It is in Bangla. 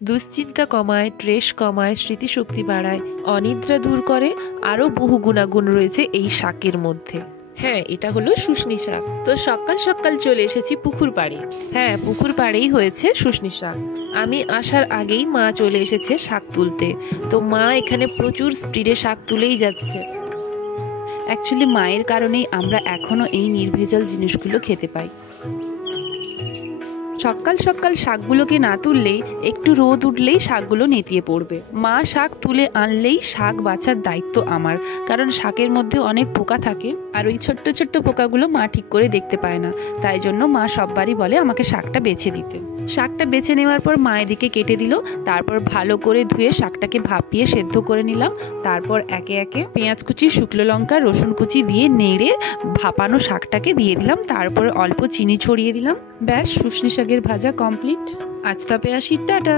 দুশ্চিন্তা কমায়, স্ট্রেস কমায়, স্মৃতিশক্তি বাড়ায়, অনিদ্রা দূর করে, আরও বহু গুণাগুণ রয়েছে এই শাকের মধ্যে। হ্যাঁ, এটা হলো শুশনি শাক। তো সকাল সকাল চলে এসেছি পুকুর পাড়ে। হ্যাঁ, পুকুর পাড়েই হয়েছে শুশনি শাক। আমি আসার আগেই মা চলে এসেছে শাক তুলতে। তো মা এখানে প্রচুর স্পিডে শাক তুলেই যাচ্ছে। অ্যাকচুয়ালি মায়ের কারণেই আমরা এখনও এই নির্ভেজাল জিনিসগুলো খেতে পাই। সকাল সকাল শাকগুলোকে না তুললেই, একটু রোদ উঠলেই শাকগুলো নেতিয়ে পড়বে। মা শাক তুলে আনলেই শাক বাছার দায়িত্ব আমার, কারণ শাকের মধ্যে অনেক পোকা থাকে, আর ওই ছোট্ট ছোট্ট পোকাগুলো মা ঠিক করে দেখতে পায় না। তাই জন্য মা সববারই বলে আমাকে শাকটা বেছে দিতে। শাকটা বেছে নেওয়ার পর মা এদিকে কেটে দিল। তারপর ভালো করে ধুয়ে শাকটাকে ভাপিয়ে সেদ্ধ করে নিলাম। তারপর একে একে পেঁয়াজ কুচি, শুকনো লঙ্কা, রসুন কুচি দিয়ে নেড়ে ভাপানো শাকটাকে দিয়ে দিলাম। তারপর অল্প চিনি ছড়িয়ে দিলাম। ব্যাস, শুশনি শাকের ভাজা কমপ্লিট। আজ তবে আসি, টাটা।